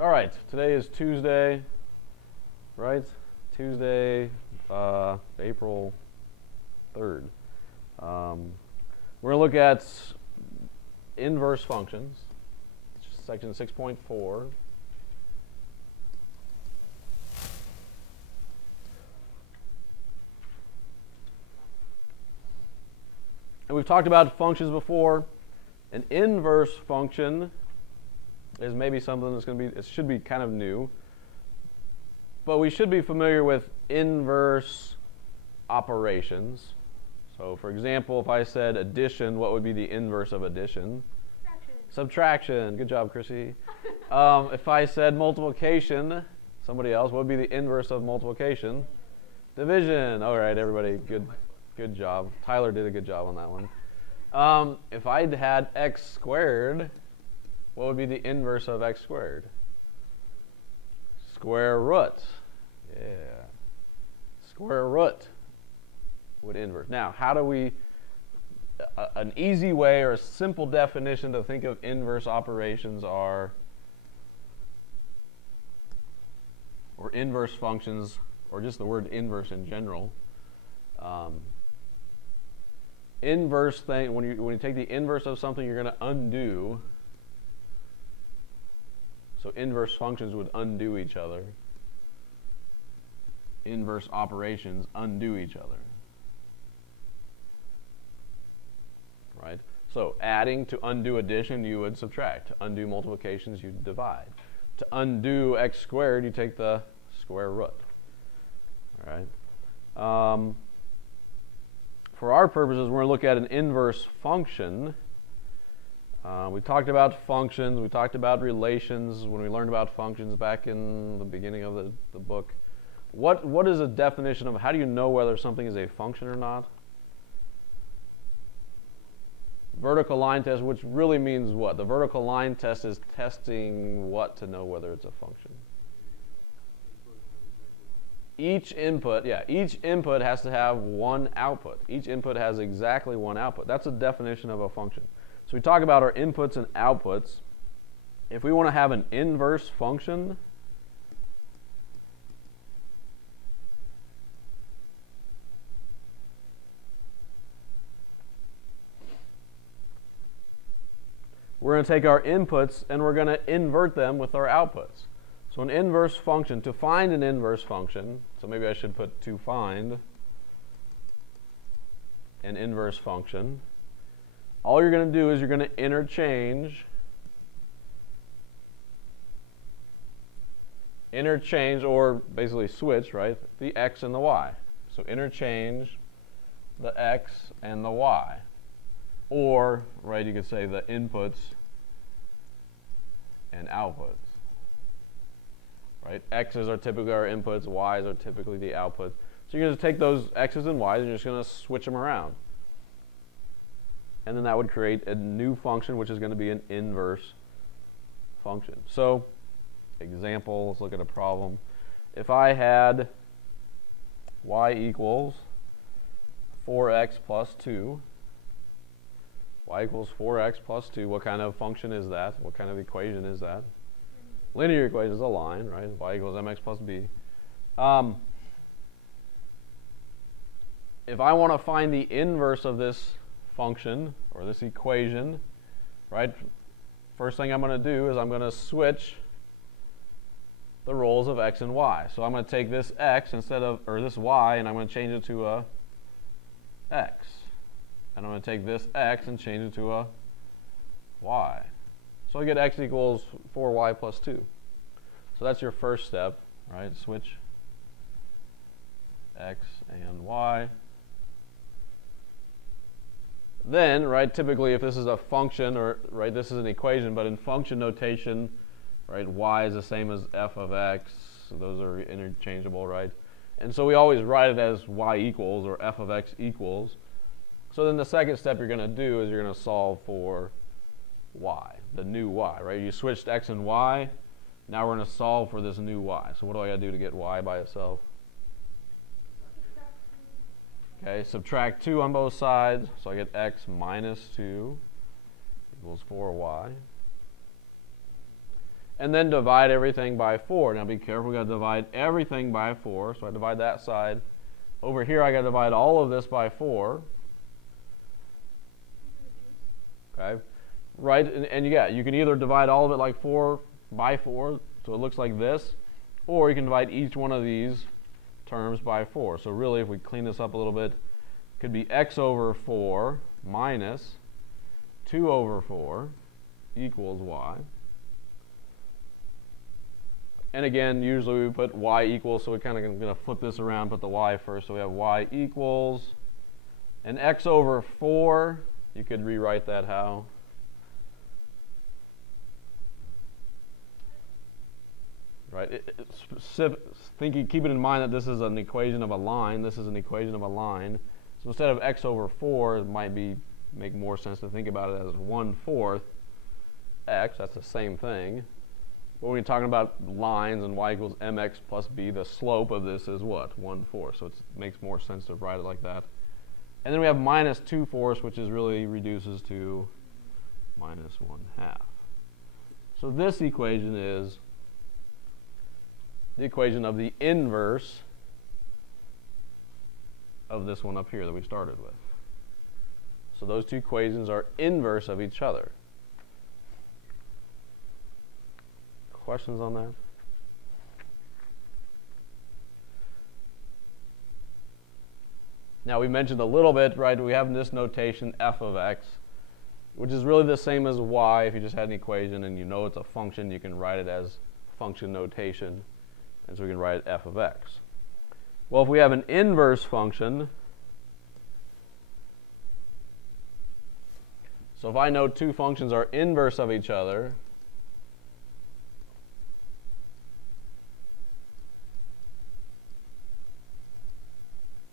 All right, today is Tuesday, right? Tuesday, April 3rd. We're going to look at inverse functions, section 6.4. And we've talked about functions before. An inverse function is maybe something that's going to be, it should be kind of new. But we should be familiar with inverse operations. So for example, if I said addition, what would be the inverse of addition? Subtraction. Good job, Chrissy. If I said multiplication, somebody else, what would be the inverse of multiplication? Division. All right, everybody, good job. Tyler did a good job on that one. If I'd had x squared, what would be the inverse of x squared? Square root. Yeah. Square root would inverse. Now, how do we, an easy way or a simple definition to think of inverse operations are, or inverse functions, or just the word inverse in general. Inverse thing, when you take the inverse of something, you're going to undo. So inverse functions would undo each other. Inverse operations undo each other. Right? So adding, to undo addition, you would subtract. To undo multiplications, you divide. To undo x squared, you take the square root. All right? For our purposes, we're going to look at an inverse function. We talked about functions. We talked about relations when we learned about functions back in the beginning of the book. What is a definition of, how do you know whether something is a function or not? Vertical line test, which really means what? The vertical line test is testing what to know whether it's a function? Each input has to have one output. Each input has exactly one output. That's a definition of a function. So we talk about our inputs and outputs. If we want to have an inverse function, we're going to take our inputs and we're going to invert them with our outputs. So an inverse function, to find an inverse function, so maybe I should put to find an inverse function. All you're going to do is you're going to interchange or basically switch, right, the x and the y. So interchange the x and the y. Or, right, you could say the inputs and outputs. Right? X's are typically our inputs, Y's are typically the outputs. So you're going to take those X's and Y's and you're just going to switch them around. And then that would create a new function, which is going to be an inverse function. So, example, let's look at a problem. If I had y equals 4x plus 2, y equals 4x plus 2, what kind of function is that? What kind of equation is that? Linear equation is a line, right? Y equals mx plus b. If I want to find the inverse of this function or this equation, right? First thing I'm going to do is I'm going to switch the roles of x and y. So I'm going to take this x instead of, or this y, and I'm going to change it to a x. And I'm going to take this x and change it to a y. So I get x equals 4y plus 2. So that's your first step, right? Switch x and y. Then, right, typically if this is a function, or, right, this is an equation, but in function notation, right, y is the same as f of x. So those are interchangeable, right? And so we always write it as y equals or f of x equals. So then the second step you're going to do is you're going to solve for y, the new y, right? You switched x and y. Now we're going to solve for this new y. So what do I got to do to get y by itself? Okay, subtract 2 on both sides. So I get x minus 2 equals 4y. and then divide everything by 4. Now be careful, we got to divide everything by 4. So I divide that side. Over here I got to divide all of this by 4. Okay, right, and you can either divide all of it like 4 by 4, so it looks like this, or you can divide each one of these terms by 4. So really, if we clean this up a little bit, it could be x over 4 minus 2 over 4 equals y. And again, usually we put y equals, so we're kind of going to flip this around, put the y first. So we have y equals, and x over 4, you could rewrite that how? Right. Keeping in mind that this is an equation of a line. This is an equation of a line. So instead of x over 4, it might make more sense to think about it as 1/4 x. That's the same thing. But when you're talking about lines and y equals mx plus b, the slope of this is what? 1/4. So it makes more sense to write it like that. And then we have minus 2/4, which is really reduces to minus 1/2. So this equation is the equation of the inverse of this one up here that we started with. So those two equations are inverse of each other. Questions on that? Now we mentioned a little bit, right, we have this notation f of x, which is really the same as y. If you just had an equation and you know it's a function, you can write it as function notation. And so we can write it f of x. Well, if we have an inverse function, so if I know two functions are inverse of each other,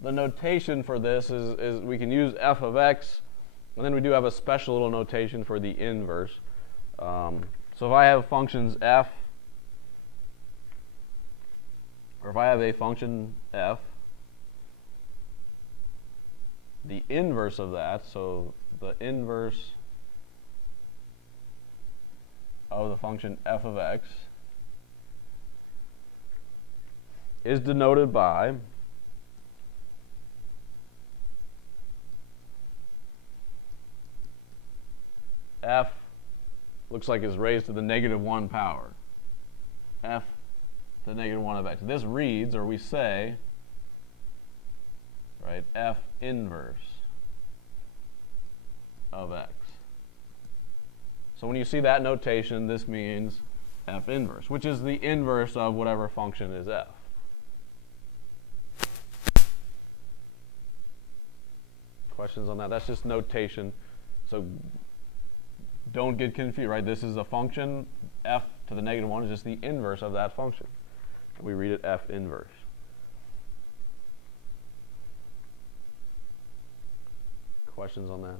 the notation for this is we can use f of x, and then we do have a special little notation for the inverse. So if I have functions f, or if I have a function f, the inverse of that, so the inverse of the function f of x is denoted by f looks like is raised to the -1 power. F to the -1 of x. This reads, or we say, right, f inverse of x. So when you see that notation, this means f inverse, which is the inverse of whatever function is f. Questions on that? That's just notation. So don't get confused, right? This is a function. F to the -1 is just the inverse of that function. We read it f inverse. Questions on that?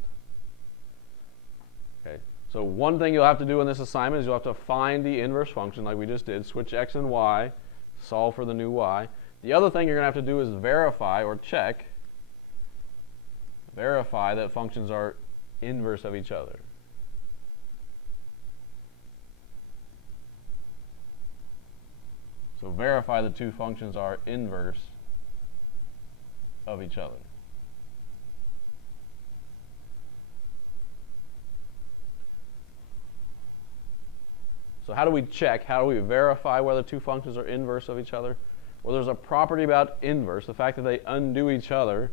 Okay. So one thing you'll have to do in this assignment is you'll have to find the inverse function like we just did. Switch x and y. Solve for the new y. The other thing you're going to have to do is verify or check. Verify that functions are inverse of each other. So verify the two functions are inverse of each other. So how do we check? How do we verify whether two functions are inverse of each other? Well, there's a property about inverse, the fact that they undo each other.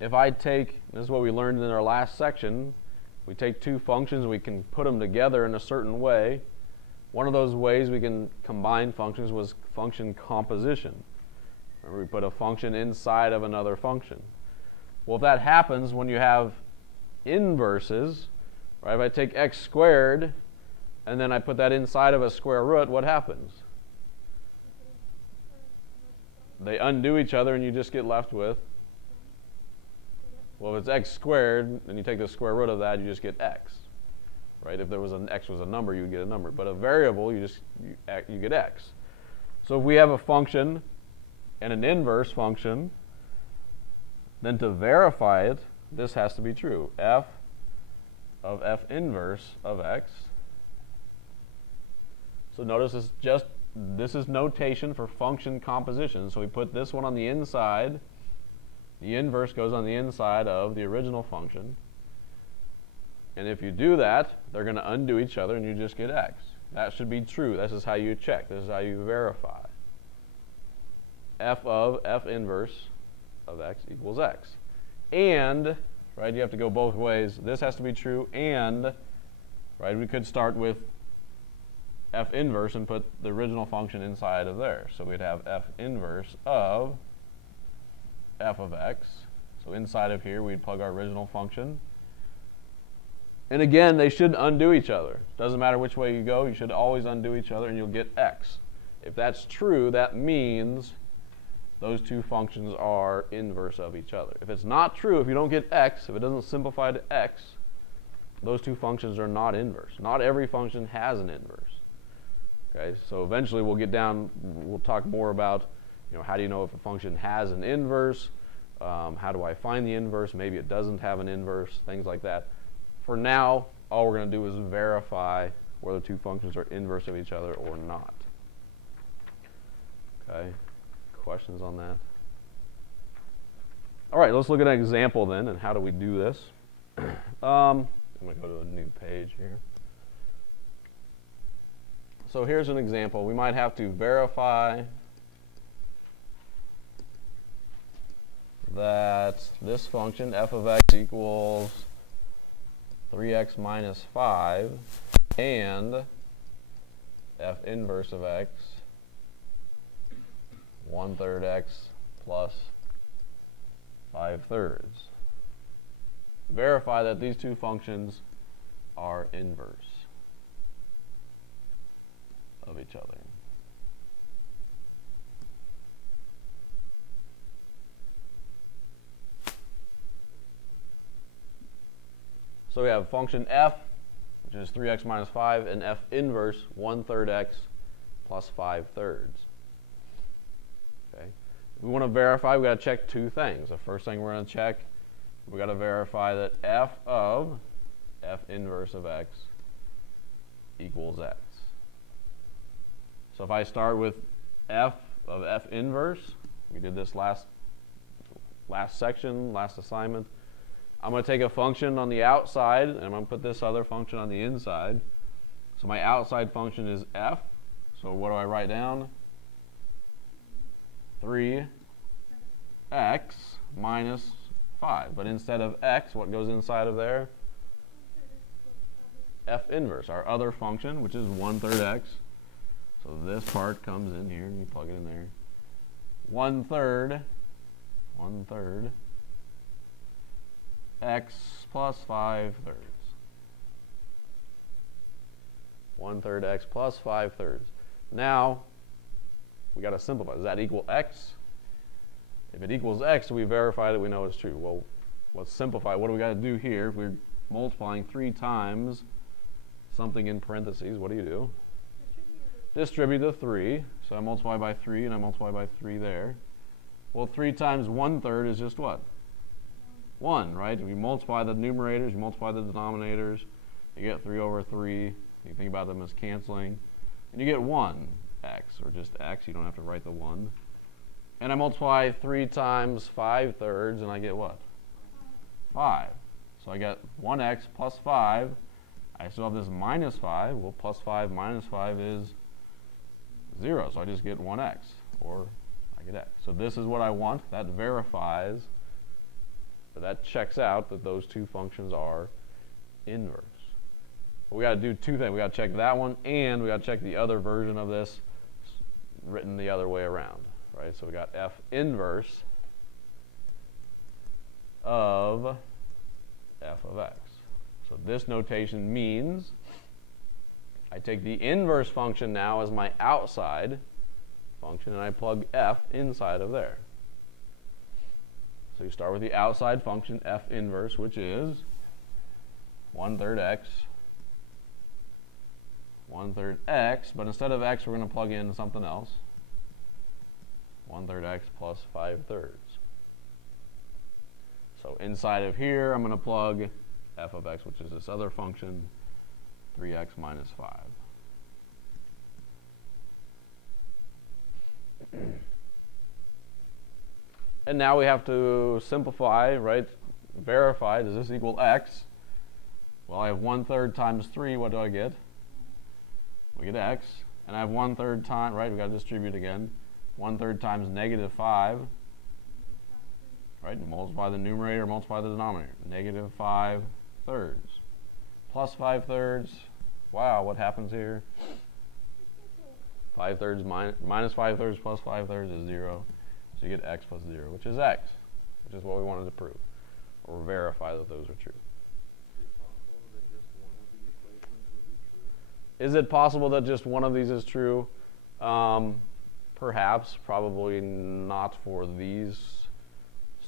If I take, this is what we learned in our last section, we take two functions, we can put them together in a certain way. One of those ways we can combine functions was function composition. Remember, we put a function inside of another function. Well, if that happens when you have inverses, right? If I take x squared and then I put that inside of a square root, what happens? They undo each other and you just get left with, well, if it's x squared and you take the square root of that, you just get x. Right? If there was an x was a number, you would get a number. But a variable, you get x. So if we have a function and an inverse function, then to verify it, this has to be true. F of f inverse of x So notice this is notation for function composition. So we put this one on the inside. The inverse goes on the inside of the original function. And if you do that, they're going to undo each other and you just get x. That should be true. This is how you check. This is how you verify. F of f inverse of x equals x. And, right, you have to go both ways. This has to be true and, right, we could start with f inverse and put the original function inside of there. So we'd have f inverse of f of x. So inside of here, we'd plug our original function. And again, they should undo each other. Doesn't matter which way you go, you should always undo each other and you'll get x. If that's true, that means those two functions are inverse of each other. If it's not true, if you don't get x, if it doesn't simplify to x, those two functions are not inverse. Not every function has an inverse. Okay, so eventually we'll talk more about, how do you know if a function has an inverse? How do I find the inverse? Maybe it doesn't have an inverse, things like that. For now, all we're going to do is verify whether two functions are inverse of each other or not. Okay, questions on that? All right, let's look at an example then, and how do we do this? I'm going to go to a new page here. So here's an example. We might have to verify that this function, f of x equals 3x minus 5, and f inverse of x, 1/3 x plus 5/3. Verify that these two functions are inverse of each other. So we have function f, which is 3x minus 5, and f inverse 1/3 x plus 5/3. Okay. If we want to verify, we've got to check two things. The first thing we're going to check, we've got to verify that f of f inverse of x equals x. So if I start with f of f inverse, we did this last section, last assignment. I'm going to take a function on the outside, and I'm going to put this other function on the inside. So my outside function is f. So what do I write down? 3x minus 5. But instead of x, what goes inside of there? F inverse, our other function, which is 1/3 x. So this part comes in here, and you plug it in there. 1/3 x plus 5/3. 1/3 x plus 5/3. Now, we got to simplify. Does that equal x? If it equals x, we verified it, we know it's true. Well, let's simplify. What do we got to do here? If we're multiplying 3 times something in parentheses, what do? Distribute the 3. So I multiply by 3, and I multiply by 3 there. Well, 3 times 1/3 is just what? 1, right? If you multiply the numerators, you multiply the denominators, you get 3/3. You think about them as canceling. And you get 1x, or just x. You don't have to write the 1. And I multiply 3 times 5/3, and I get what? 5. So I get 1x plus 5. I still have this minus 5. Well, plus 5 minus 5 is 0. So I just get 1x, or I get x. So this is what I want. That verifies, that checks out that those two functions are inverse. But we got to do two things. We got to check that one, and we got to check the other version of this written the other way around, right? So we got f inverse of f of x. So this notation means I take the inverse function now as my outside function, and I plug f inside of there. So you start with the outside function, f inverse, which is 1/3 x, 1/3 x, but instead of x, we're going to plug in something else. 1/3 x plus 5/3. So inside of here, I'm going to plug f of x, which is this other function, 3x minus 5. And now we have to simplify, right? Verify, does this equal x? Well, I have 1/3 times 3, what do I get? We get x. And I have 1/3 time, right, we got to distribute again. 1/3 times -5, right? Multiply the numerator, multiply the denominator. -5/3 plus 5/3. Wow, what happens here? 5/3 minus 5/3 plus 5/3 is 0. So you get x plus 0, which is x, which is what we wanted to prove, or verify that those are true. Is it possible that just one of these is true? Perhaps, probably not for these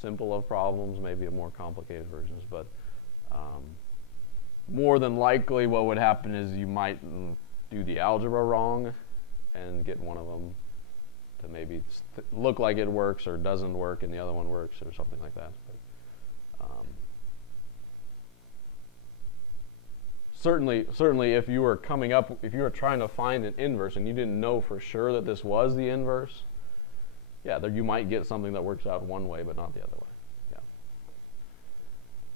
simple of problems, maybe a more complicated versions, but more than likely what would happen is you might do the algebra wrong and get one of them to maybe look like it works or doesn't work and the other one works or something like that. But, certainly if you were trying to find an inverse and you didn't know for sure that this was the inverse, yeah, you might get something that works out one way but not the other way. Yeah.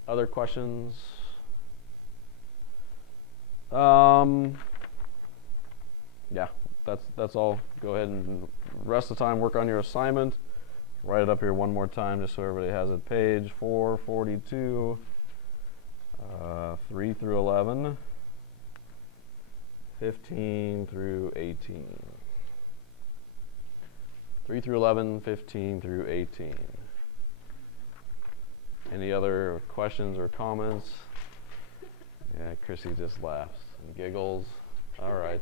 Other questions? Yeah, that's all. Go ahead and rest of the time work on your assignment. Write it up here one more time just so everybody has it. Page 442, 3 through 11, 15 through 18. 3 through 11, 15 through 18. Any other questions or comments? Yeah, Chrissy just laughs and giggles. All right.